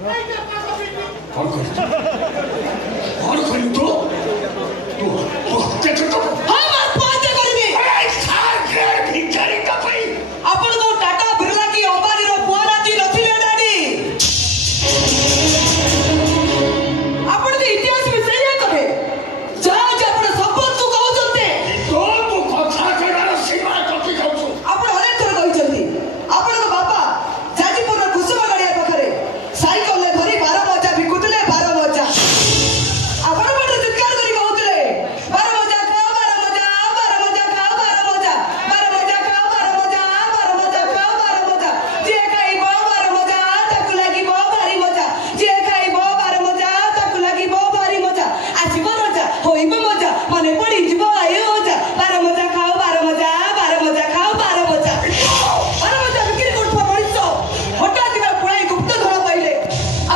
कौन कौन तो तू हत्या करतो हां मैं आत्महत्या करिबी अरे सागर भिखारी का भाई आपण को टाटा बिरला की अंबानी रो पुआ नाची नथिले दादी आपण के इतिहास में सही कबे जहाज आपण संपत तू कहू जते तो तू कथा कहणार सीमा कथि कहू आपण अनेक थर कहि जंती आपण को बापा जाजीपुर रो कुसुमा गाड़िया पाखरे साइकिल ले धरी 12 मजा बिकुतले 12 मजा आपण बड चित्कार करी कहउतले 12 मजा खाओ 12 मजा 12 मजा खाओ 12 मजा 12 मजा खाओ 12 मजा 12 मजा खाओ 12 मजा जे खाइबो 12 मजा ताकु लागिबो भारी मजा जे खाइबो 12 मजा ताकु लागिबो भारी मजा आजिबो मजा होइबो मजा मने पड़ी जिबो आयो मजा 12 मजा खाओ 12 मजा 12 मजा खाओ 12 मजा 12 मजा बिक्री करथो मଣିଷ हठात दिबा पुराई गुप्त धन पाइले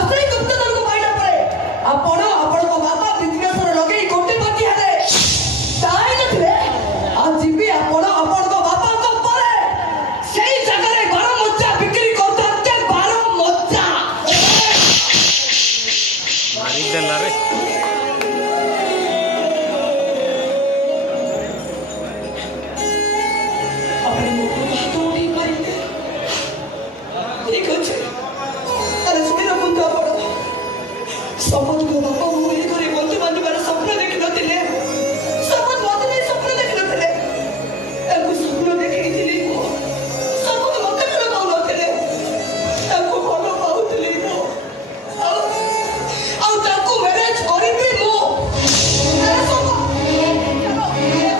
असली गुप्त धन को पाइला परे आपण को बाबा बिजनेस लगे कोटिपति हेले ताई नथिले आज भी आपण को बाबा को परे सेही जगह रे 12 मजा बिक्री करते 12 मजा मारी देला रे अपने मुख को हाथ उठी पाइले ठीक अछि अरे सुनिरा बुंदा पड़ समझ को बाबा मुझे करे बंधु बांधव स्वप्न देखि नथिले समझ मते नहीं स्वप्न देखि नथिले एको स्वप्न देखि दिली को समझ मते करे कहू नथिले एको भलो पाउतली मो आ ताको मैरिज करिबी मो अरे सोमा चलो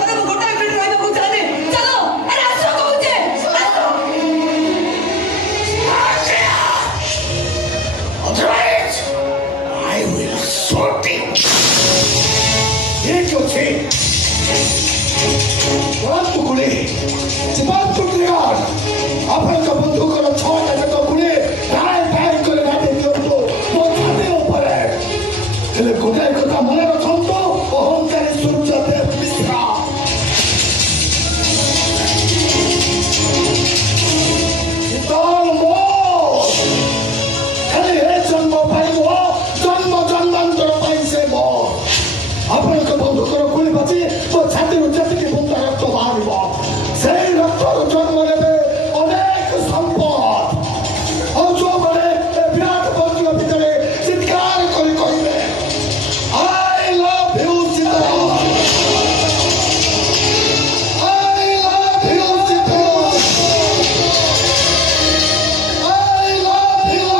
अरे मो गोटा मिनिट रहबा को जाने चलो अरे आसो कहूजे आसो Otherwise, I will sort it. एक होते बात कुले बात कुले यार अपन का बंदूक को छोड़ दे तो कुले राय राय को लगा दे तो छाते ऊपर है चले गुड़ाई को का मने को थम तो हम तेरे सुन जाते मिश्रा इताल मो जन्म पाइबो जन्म जन्मांतर पाइसे मो अपन को बंधुकर गुली बची तो छाती उच्चती की बूंदा रक्त बाहरिबो सेही रक्त जन्म लेबे अनेक संपद और जो बड़े विराट बंधु भितरे चित्कार करी कहिबे I love you Sita I love you Sita I love you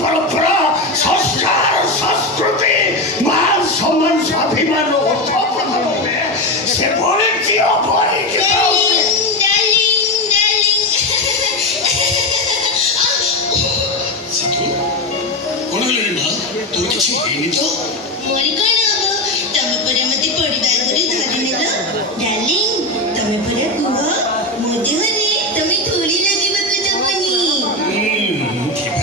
परंपरा संस्कार संस्कृति मान सम्मान स्वाभिमान उत्थापन में से बोले क्यों बोले क्यों सिद्धू कौन है ना तू किसी नहीं तो मोरी कौन हो तमे परे मते पड़ी बागरी धरि नेला डार्लिंग तमे परे कुह मोदी हरे तमे थोड़ी लगी बक जपनी ठीक है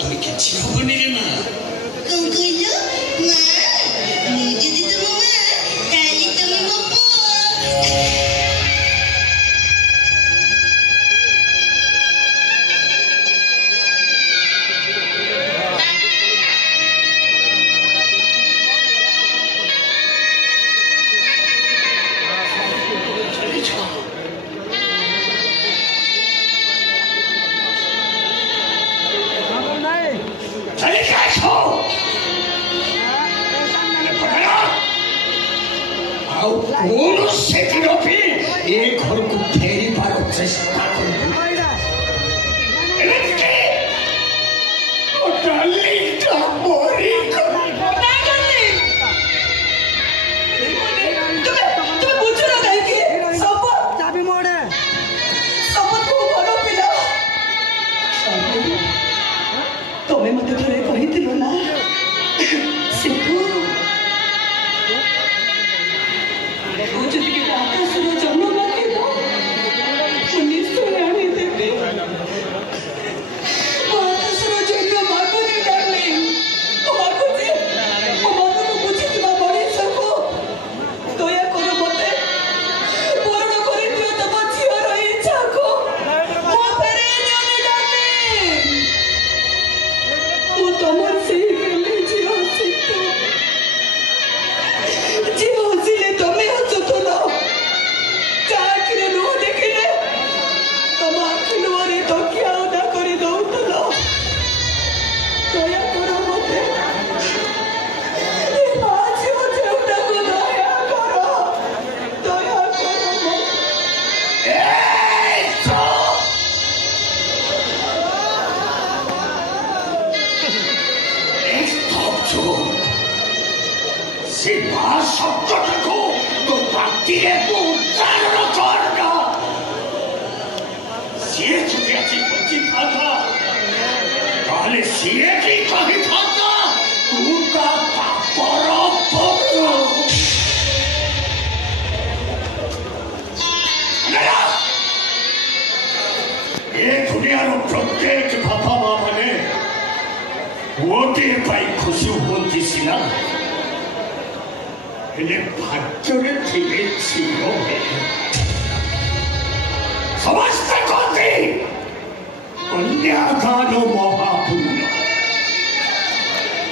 तू किसी होने रे ना कौन कहिलो मां मुझे दे तो मां ताली तमे मप्पो चले क्या छो आओ कौन से तिरोपी एक घर को फेरी पार चेष्टा कर इनके ओ डार्लिंग का मोरी को तुम्हें पूछो ना नहीं कि सब चाबी मोड़े सब को भलो पिला तुम्हें मते थोड़े कही दिलो ना सिद्धू तू जदी के आकाश रो जन्म न के से महाशब्द को तो भक्तिए को उच्चारण करना सिए चुके अच्छी बच्ची खाता काले सिए की कहीं खाता तू का दुनियार प्रत्येक बापा माँ मैंने गोटे पाई खुशी होती सिना भाग्य थे समस्त कहते कन्यादान महापुण्य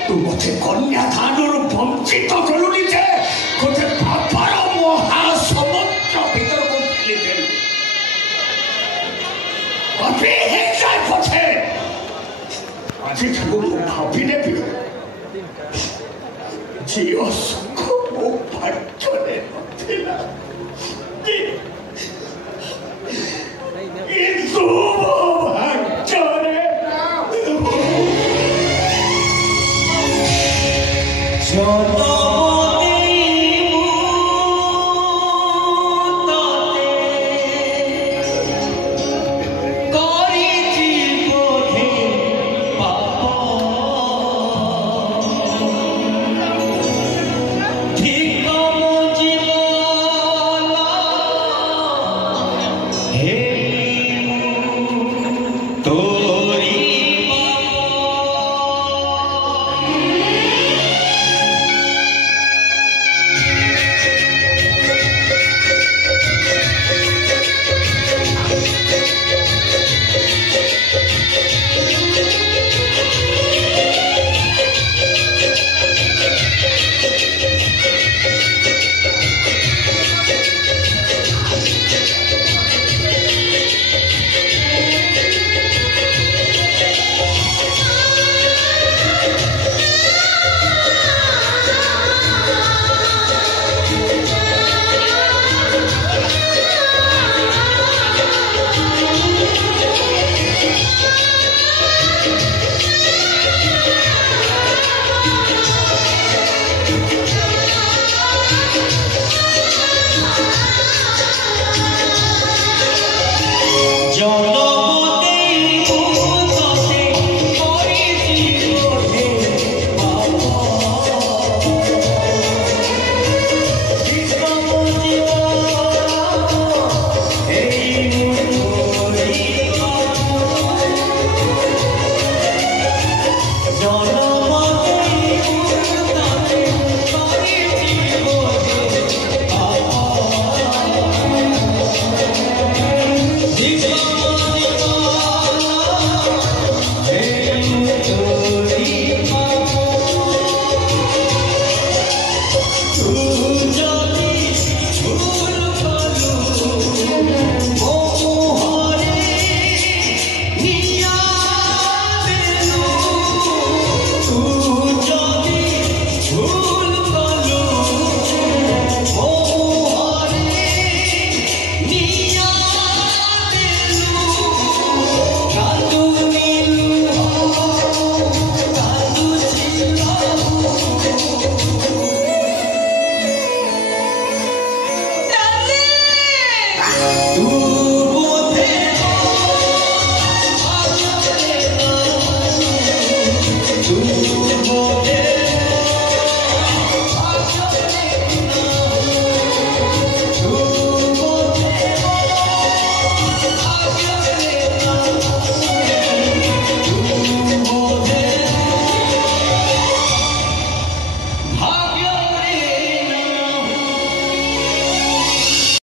तू मते कन्यादान वंचित करुनी जे गोटे बापार महासमुद्र भीतर को फेली देलु अभी हिंसा पछे आज को भाभी ने भी जीव सुख वो भाग्य ने नथिला ये भाग्य ने Hey